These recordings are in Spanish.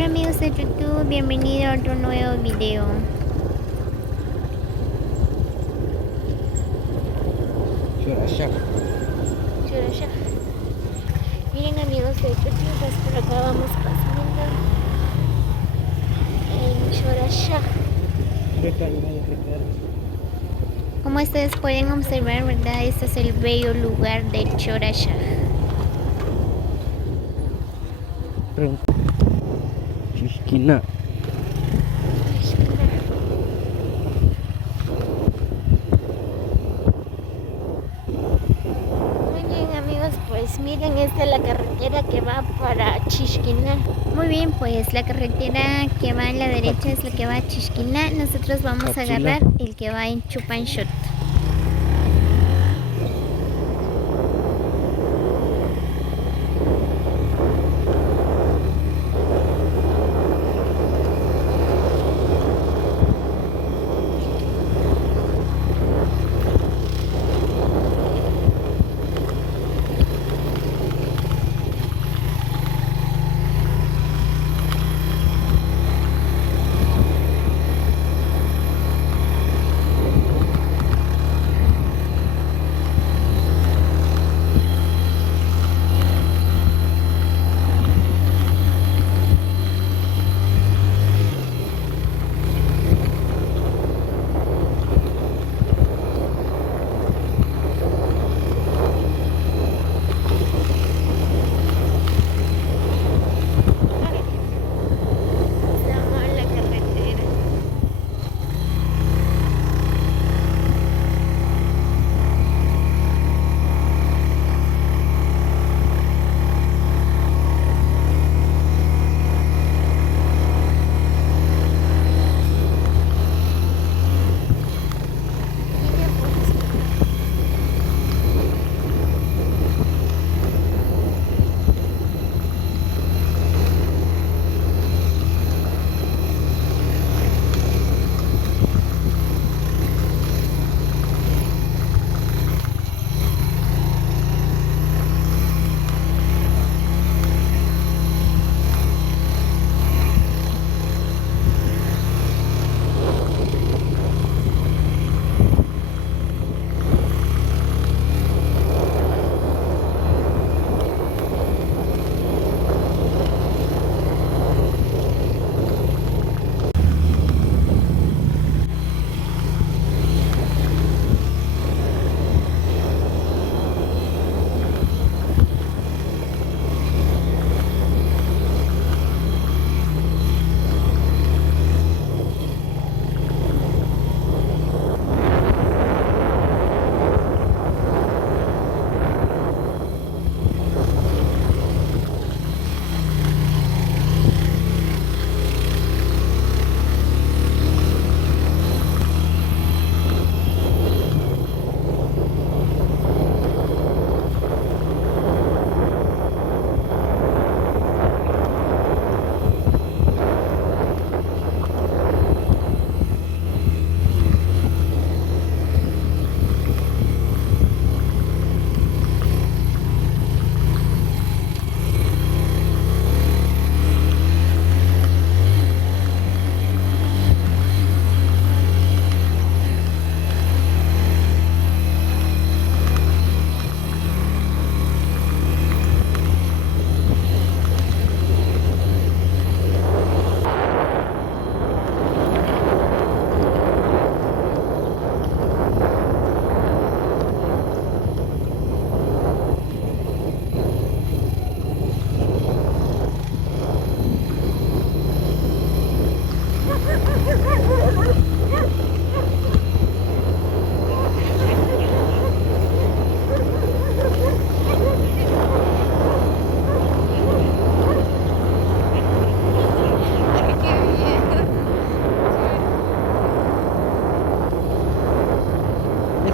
Hola amigos de YouTube, bienvenido a otro nuevo video. Chorashá. Miren amigos de YouTube, pues por acá vamos pasando en Chorashá. Como ustedes pueden observar, ¿verdad? Este es el bello lugar de Chorashá. Chishkina. Muy bien amigos, pues miren, esta es la carretera que va para Chishkina. Muy bien, pues la carretera que va a la derecha es la que va a Chishkina. Nosotros vamos a agarrar el que va en Chupanshot. Estamos en la carretera. Miren, pues, qué miedo.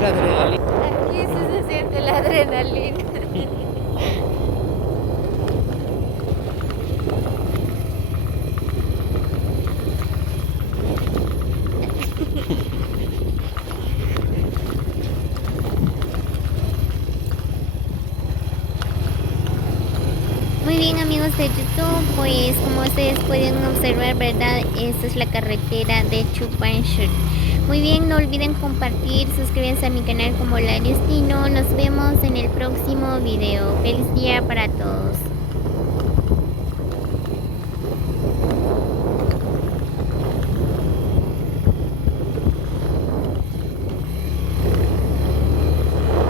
Aquí sí se siente la adrenalina. Muy bien amigos de YouTube, pues como ustedes pueden observar, ¿verdad? Esta es la carretera de Chupanchut. Muy bien, no olviden compartir, suscribirse a mi canal como La Destino. Nos vemos en el próximo video. Feliz día para todos.